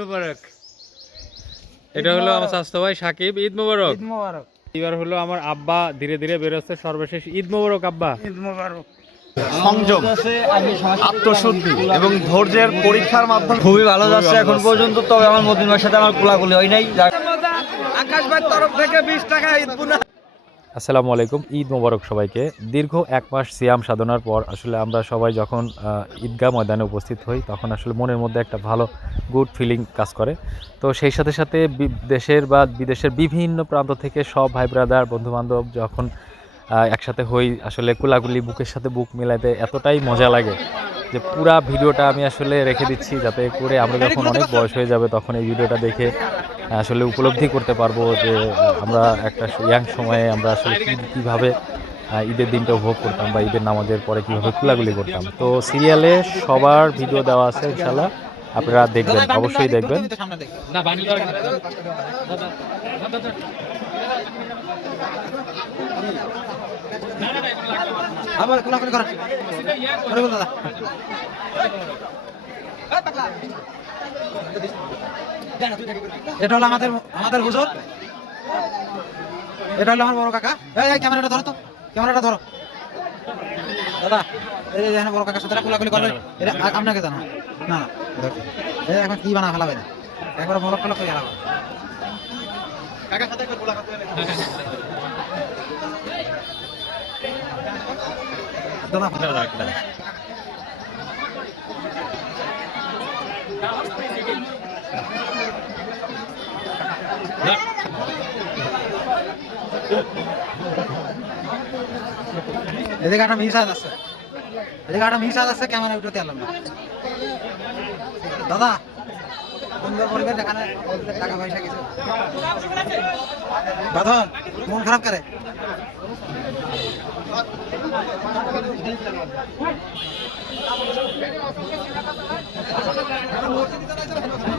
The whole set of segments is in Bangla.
মোবারক। এটা হলো আমার স্বাস্থ্য ভাই সাকিব, ঈদ মোবারক। ঈদ মোবারক। এবার হলো আমার আব্বা ধীরে ধীরে বেরোচ্ছে, সর্বশেষ ঈদ মোবারক আব্বা। ঈদ মোবারক। সংযম, আত্মশুদ্ধি এবং ধৈর্যের পরীক্ষার মাধ্যমে খুবই ভালো যাচ্ছে এখন পর্যন্ত। তবে আমার মদিন ভাইয়ের সাথে আমার কোলাকুলি হয় নাই। আকাশ ভাইয়ের তরফ থেকে 20 টাকা ঈদ বোনাস। আসসালামু আলাইকুম, ঈদ মোবারক সবাইকে। দীর্ঘ 1 মাস সিয়াম সাধনার পর আসলে আমরা সবাই যখন ঈদগাহ ময়দানে উপস্থিত হই তখন আসলে মনের মধ্যে একটা ভালো গুড ফিলিং কাজ করে। তো সেই সাথে সাথে দেশের বা বিদেশের বিভিন্ন প্রান্ত থেকে সব ভাই ব্রাদার বন্ধুবান্ধব যখন একসাথে হই, আসলে কোলাকুলি বুকের সাথে বুক মিলাইতে এতটাই মজা লাগে যে পুরা ভিডিওটা আমি আসলে রেখে দিচ্ছি, যাতে করে আমরা যখন অনেক বয়স হয়ে যাবে তখন এই ভিডিওটা দেখে আসলে উপলব্ধি করতে পারবো যে আমরা একটা ইয়াং সময়ে আমরা আসলে কীভাবে ঈদের দিনটা উপভোগ করতাম বা ঈদের নামাজের পরে কীভাবে কোলাগুলি করতাম। তো সিরিয়ালে সবার ভিডিও দেওয়া আছে, ইনশাল্লাহ আপনারা দেখবেন, অবশ্যই দেখবেন। আবার কোলাকুলি করা দাদা। এটা হলো আমাদের হুজুর, এটা হলো আমার বড় কাকা। এই ক্যামেরাটা ধরো তো, ক্যামেরাটা ধরো দাদা। এই যে বড় কাকার সাথে কোলাকুলি করবে, এটা আপনাকে জানা না। এই এখন কি বানা ফেলাবে না, একবার বড় কোলা করে আলাদা কাকার সাথে একবার কোলাকুলি দাদা। এদিকে একটা মিসাজ আছে, এদিকে একটা মিসাজ আছে, ক্যামেরা উঠাতে আলাম না দাদা। সুন্দর পরিবেশ, এখানে টাকা পয়সা কিছু বাঁধন মন খারাপ করে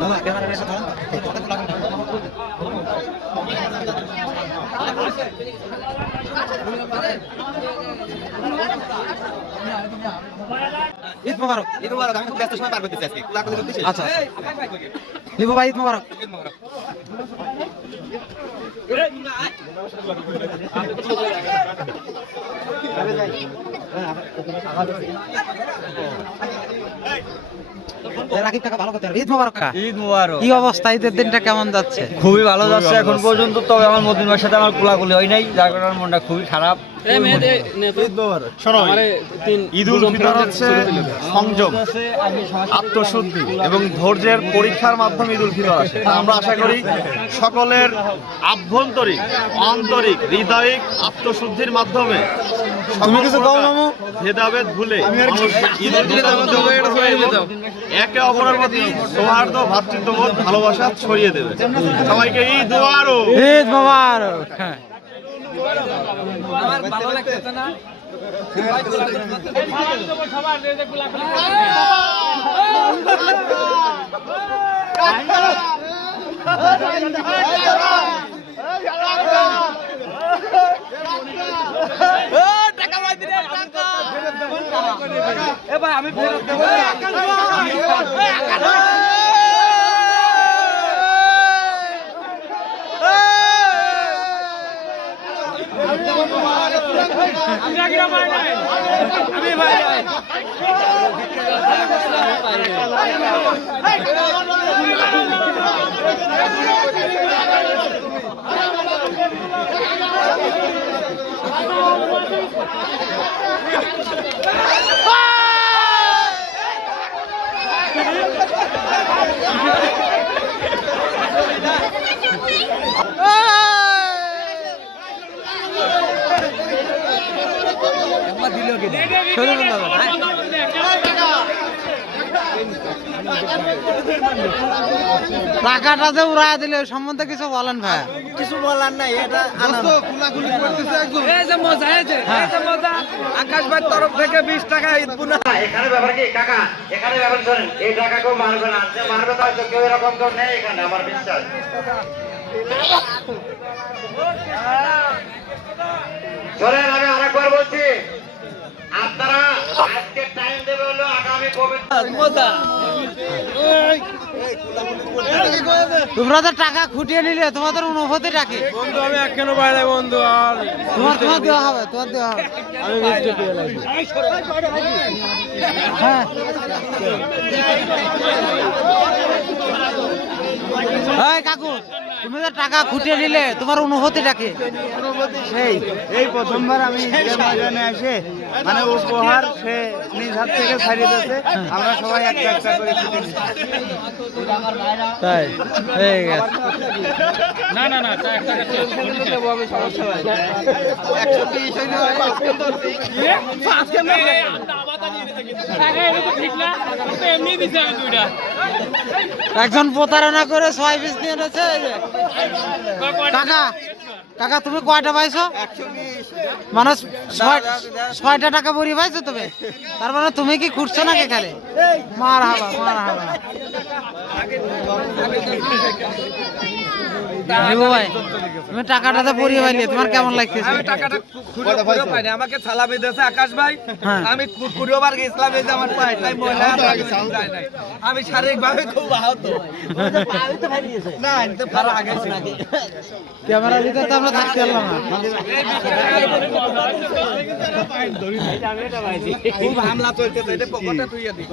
দাদা। ক্যামেরা এসে ধরেন ঈদ মোবারক। ঈদ মোবারক। আমি খুব ব্যস্ত সময় পার করতেছি আজকে, কোলাকুলি করতেছি। আচ্ছা লিবু ভাই ঈদ মোবারক। রাকিব টাকা ভালো করতে হবে। ঈদ মোবারক। ঈদ মোবারক। কি অবস্থা, ঈদের দিনটা কেমন যাচ্ছে? খুবই ভালো যাচ্ছে এখন পর্যন্ত। তবে আমার মদিন ভাইয়ের সাথে আমার কোলাকুলি হয় নাই, যার কারণে আমার মনটা খুবই খারাপ। ঈদুল ফিতর হচ্ছে সংযম, আত্মশুদ্ধি এবং ধৈর্যের পরীক্ষার মাধ্যমে ঈদুল ফিতর আসে। আমরা আশা করি সকলের আভ্যন্তরিক, আন্তরিক, হৃদয়িক আত্মশুদ্ধির মাধ্যমে ভেদাভেদ ভুলে ঈদুল ফিতর একে অপরের প্রতি সৌহার্দ্য, ভ্রাতৃত্ববোধ, ভালোবাসা ছড়িয়ে দেবে। সবাইকে ঈদ মোবারক। ঈদ মোবারক। আমার ভালো লাগতেছে না। আমি ফেরত দেবো। টাকাটা যে উড়াই দিলে সম্বন্ধে কিছু বলেন ভাই? কিছু বলার নাই, এটা আকাশ ভাইয়ের তরফ থেকে 20 টাকা ঈদ বোনাস। এখানে ব্যাপার কি কাকা, এখানে ব্যাপার শোনেন, এই টাকা কেউ মারবে না, যে মারবে তো হয়তো কেউ এরকম কেউ নেই এখানে, আমার বিশ্বাস। শোনেন, আমি আরেকবার বলছি, আপনারা আজকে টাইম দেবে হলো আগামী তোমরা তো টাকা খুঁটিয়ে নিলে, তোমাদের অনুভূতি ডাকে বন্ধু আমি এখনো পাই নাই বন্ধু আর তোমার দেওয়া হবে, তোমার দেওয়া হবে। হ্যাঁ এই কাকু, তুমি তো টাকা খুঁটিয়ে নিলে, তোমার অনুভূতি ডাকে সেই এই প্রথমবার আমি ঈদগাহ ময়দানে এসে মানে উপহার সে নিজ হাত থেকে ছাড়িয়ে দিয়েছে, আমরা সবাই একটা একটা করে ছুটে নিচ্ছি। তাই ঠিক আছে। একজন প্রতারণা করে 6 পিস নিয়ে এনেছে। এই যে। কাকা কাকা তুমি কয়টা পাইছো? মানে 6টা টাকা বড়ি পাইছো তুমি? তার মানে তুমি কি খুঁজছো নাকি খালি? মার হাবা, মার হাবা। নিবু ভাই, তুমি টাকাটা তো বড়ি পাইলে, তোমার কেমন লাগতেছে? আমি টাকাটা খুঁজে পাই না, আমাকে সালামি দিয়েছে আকাশ ভাই। হ্যাঁ। আমি কুড়িবার গেছিলাম, এই যে আমার পায়ে তাই ময়লা যায় নাই। আমি শারীরিকভাবে খুব আহত। না এতে ভালো আগে ছিল। ক্যামেরার ভিতরে তো আমরা থাকতে পারলাম না। খুব হামলা চলতেছে, এটা পকেটে তুইয়া দিই।